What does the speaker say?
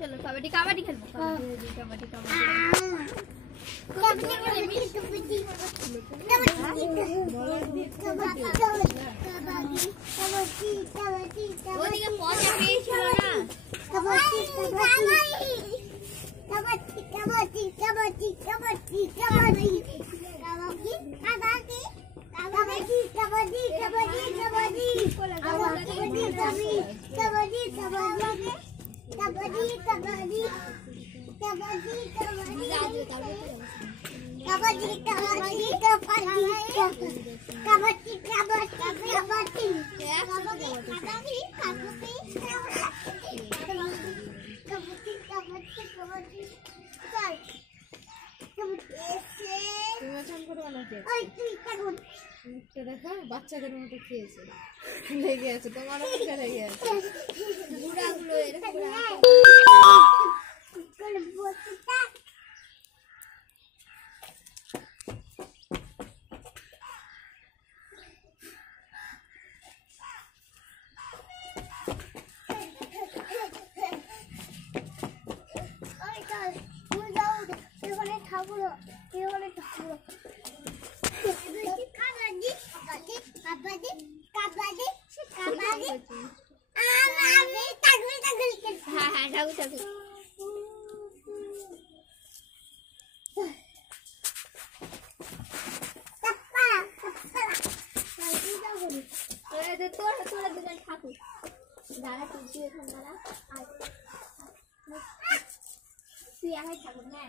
चलो कबड्डी कबड्डी खेलो कबड्डी देखा বাচ্চাদের মতো খেয়েছে লেগে আছে তোমারও মুখে লেগে আছে বুড়াগুলো এরকম তোরা দুজন ঠাকুর দাঁড়া তুই এখন দাঁড়া তুই আমার ঠাকুর না